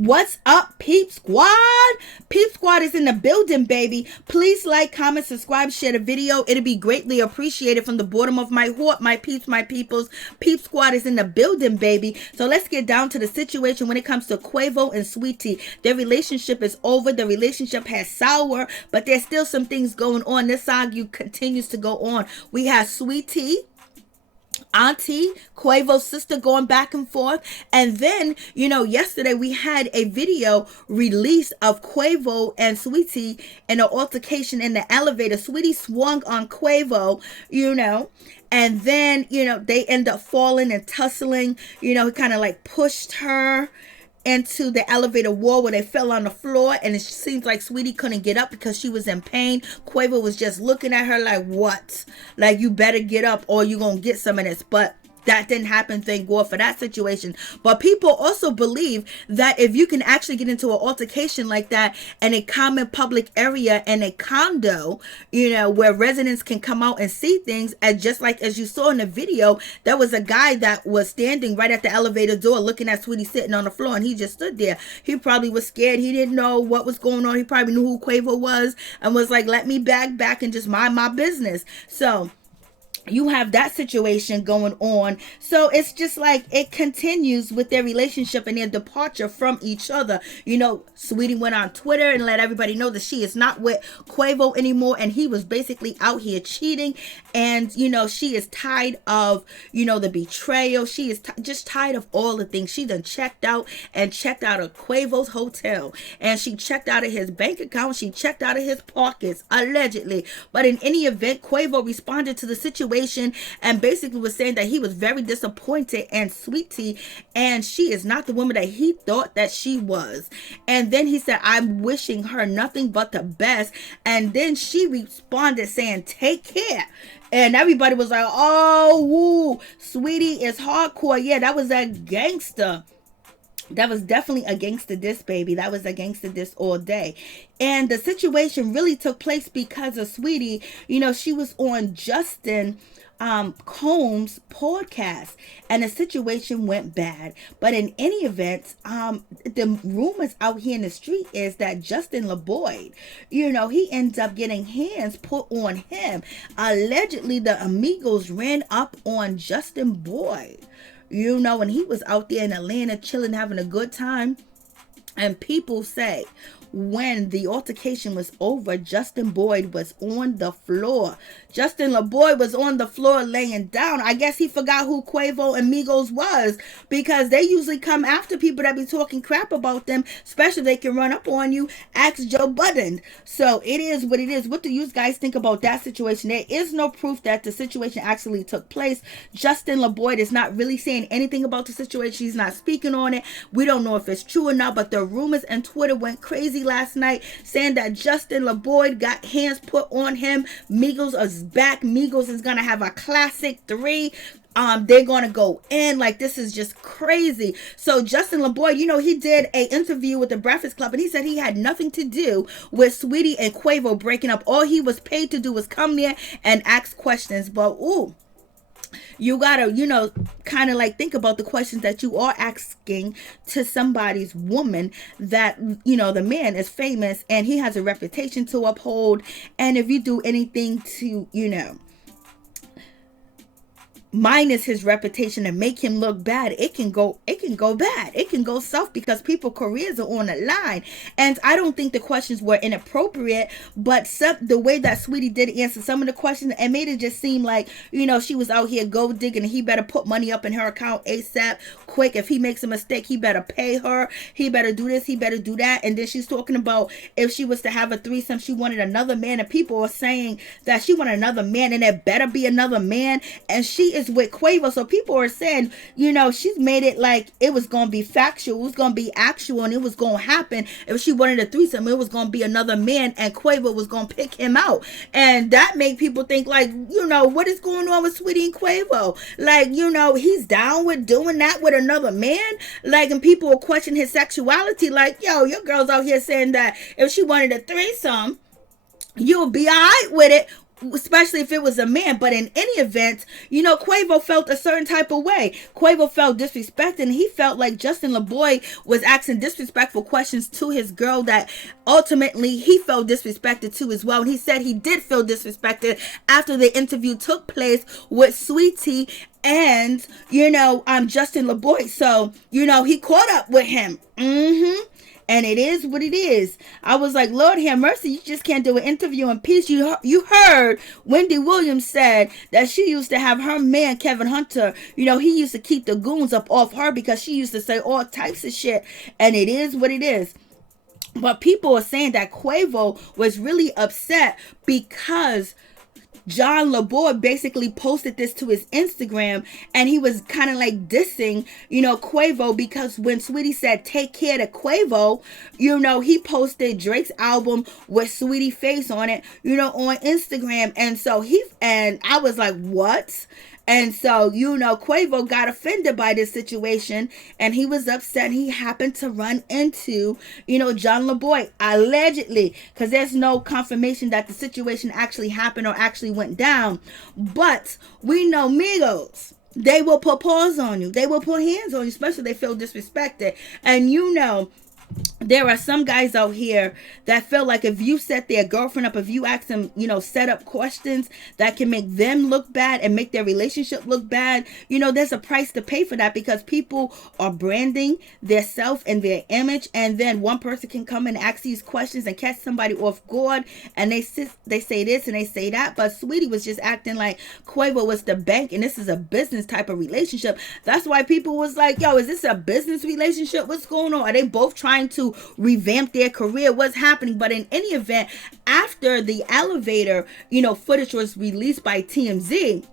What's up, Peep Squad? Peep Squad is in the building, baby. Please like, comment, subscribe, share the video. It'll be greatly appreciated from the bottom of my heart, my peeps, my peoples. Peep Squad is in the building, baby. So let's get down to the situation when it comes to Quavo and Saweetie. Their relationship is over. The relationship has sour, but there's still some things going on. This saga continues to go on. We have Saweetie, Auntie, Quavo's sister, going back and forth. And then, yesterday we had a video released of Quavo and Saweetie in an altercation in the elevator. Saweetie swung on Quavo, and then, they end up falling and tussling. He kind of like pushed her into the elevator wall where they fell on the floor, and it seems like Saweetie couldn't get up because she was in pain. Quavo was just looking at her like, what? Like, you better get up or you're gonna get some of this. But that didn't happen, thank God for that situation. But people also believe that if you can actually get into an altercation like that in a common public area in a condo, where residents can come out and see things, and just like as you saw in the video, there was a guy that was standing right at the elevator door looking at Saweetie sitting on the floor, and he just stood there. He probably was scared. He didn't know what was going on. He probably knew who Quavo was and was like, let me back and just mind my business. So you have that situation going on. So it's just like it continues with their relationship and their departure from each other. Saweetie went on Twitter and let everybody know that she is not with Quavo anymore, and he was basically out here cheating. And she is tired of the betrayal. She is just tired of all the things. She done checked out of Quavo's hotel, and she checked out of his bank account. She checked out of his pockets, allegedly. But in any event, Quavo responded to the situation and basically was saying that he was very disappointed in Saweetie, and she is not the woman that he thought that she was. And then he said, I'm wishing her nothing but the best. And then she responded saying, take care. And everybody was like, oh, woo, Saweetie is hardcore. Yeah, that was that gangster. That was definitely a gangster diss, baby. That was a gangster diss all day. And the situation really took place because of Saweetie. She was on Justin Combs' podcast, and the situation went bad. But in any event, the rumors out here in the street is that Justin Laboy, he ends up getting hands put on him. Allegedly, the Amigos ran up on Justin Boyd, and he was out there in Atlanta chilling, having a good time. And people say when the altercation was over, Justin Boyd was on the floor. Justin LaBoy was on the floor laying down. I guess he forgot who Quavo and Migos was, because they usually come after people that be talking crap about them, especially if they can run up on you. Ask Joe Budden. So it is what it is. What do you guys think about that situation? There is no proof that the situation actually took place. Justin LaBoy is not really saying anything about the situation. He's not speaking on it. We don't know if it's true or not, but the rumors and Twitter went crazy last night saying that Justin LaBoy got hands put on him. Migos is back. Migos is gonna have a classic 3. They're gonna go in. Like, this is just crazy. So Justin LaBoy, he did a interview with the Breakfast Club, and he said he had nothing to do with Saweetie and Quavo breaking up. All he was paid to do was come there and ask questions. But you gotta, kind of like think about the questions that you are asking to somebody's woman that, the man is famous and he has a reputation to uphold. And if you do anything to, minus his reputation and make him look bad, it can go bad. It can go south, because people's careers are on the line. And I don't think the questions were inappropriate, but the way that Saweetie did answer some of the questions, it made it just seem like, she was out here gold digging, and he better put money up in her account ASAP quick. If he makes a mistake, he better pay her. He better do this, he better do that. And then she's talking about if she was to have a threesome, she wanted another man, and people are saying that she wanted another man, and there better be another man, and she is with Quavo. So people are saying, she's made it like it was going to be factual, it was going to be actual, and it was going to happen. If she wanted a threesome, it was going to be another man, and Quavo was going to pick him out. And that made people think like, what is going on with Saweetie and Quavo? Like, he's down with doing that with another man. Like, and people will question his sexuality. Like, yo, your girl's out here saying that if she wanted a threesome, you'll be all right with it. especially if it was a man. But in any event, Quavo felt a certain type of way. Quavo felt disrespected, and he felt like Justin Laboy was asking disrespectful questions to his girl that ultimately he felt disrespected to as well. And he said he did feel disrespected after the interview took place with Saweetie and Justin Laboy. So he caught up with him. And it is what it is. I was like, Lord have mercy, you just can't do an interview in peace. You heard Wendy Williams said that she used to have her man, Kevin Hunter, he used to keep the goons up off her because she used to say all types of shit. And it is what it is. But people are saying that Quavo was really upset because John Laboy basically posted this to his Instagram, and he was kind of like dissing, Quavo, because when Saweetie said take care to Quavo, he posted Drake's album with Saweetie face on it, on Instagram. And I was like, what? And so, Quavo got offended by this situation, and he was upset. He happened to run into, John Laboy, allegedly, because there's no confirmation that the situation actually happened or actually went down. But we know Migos, they will put paws on you. They will put hands on you, especially if they feel disrespected. And there are some guys out here that feel like if you set their girlfriend up, if you ask them, set up questions that can make them look bad and make their relationship look bad, there's a price to pay for that, because people are branding their self and their image, and then one person can come and ask these questions and catch somebody off guard, and they say this and they say that. But Saweetie was just acting like Quavo was the bank and this is a business type of relationship. That's why people was like, yo, is this a business relationship? What's going on? Are they both trying to revamp their career? What's happening? But in any event, after the elevator, footage was released by TMZ,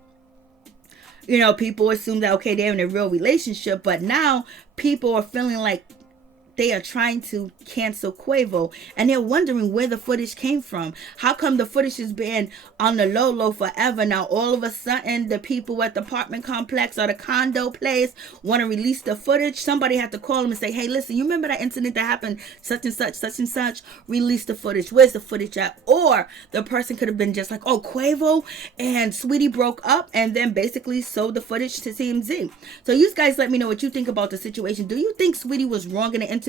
people assumed that, okay, they're in a real relationship. But now people are feeling like they are trying to cancel Quavo, and they're wondering where the footage came from. How come the footage has been on the low forever? Now all of a sudden the people at the apartment complex or the condo place want to release the footage. Somebody had to call them and say, hey, listen, you remember that incident that happened such and such? Release the footage. Where's the footage at? Or the person could have been just like, oh, Quavo and Saweetie broke up, and then basically sold the footage to TMZ. So you guys let me know what you think about the situation. Do you think Saweetie was wrong in the interview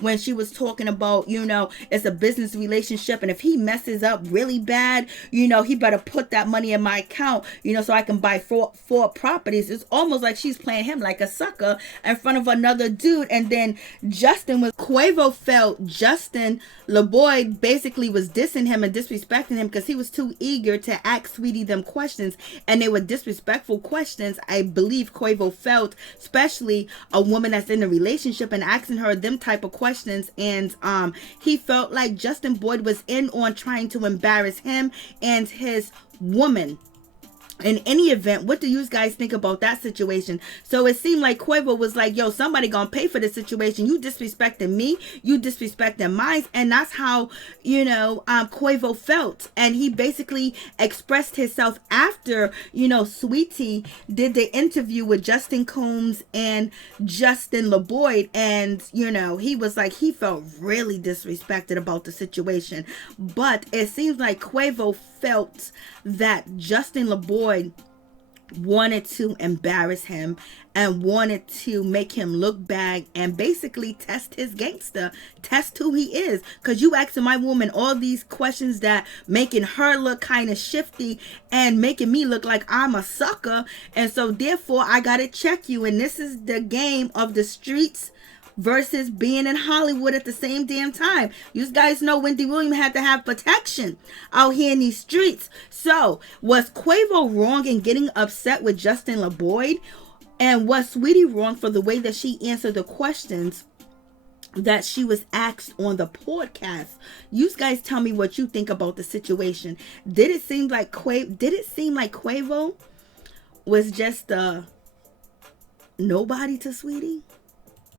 when she was talking about, it's a business relationship, and if he messes up really bad, he better put that money in my account, so I can buy four properties? It's almost like she's playing him like a sucker in front of another dude. And then Quavo felt Justin Laboy basically was dissing him and disrespecting him because he was too eager to ask Saweetie them questions, and they were disrespectful questions. I believe Quavo felt, especially a woman that's in a relationship and asking her them type of questions, and he felt like Justin Boyd was in on trying to embarrass him and his woman. In any event, what do you guys think about that situation? So it seemed like Quavo was like, yo, somebody gonna pay for this situation. You disrespecting me, you disrespecting mine. And that's how, Quavo felt. And he basically expressed himself after, Saweetie did the interview with Justin Combs and Justin Laboy. And, he was like, he felt really disrespected about the situation. But it seems like Quavo felt that Justin Laboy wanted to embarrass him and wanted to make him look bad and basically test his gangster, test who he is. Because you asking my woman all these questions that making her look kind of shifty and making me look like I'm a sucker, and so therefore I gotta check you. And this is the game of the streets versus being in Hollywood at the same damn time. You guys know Wendy Williams had to have protection out here in these streets. So was Quavo wrong in getting upset with Justin Laboy? And was Saweetie wrong for the way that she answered the questions that she was asked on the podcast? You guys tell me what you think about the situation. Did it seem like Quavo was just nobody to Saweetie?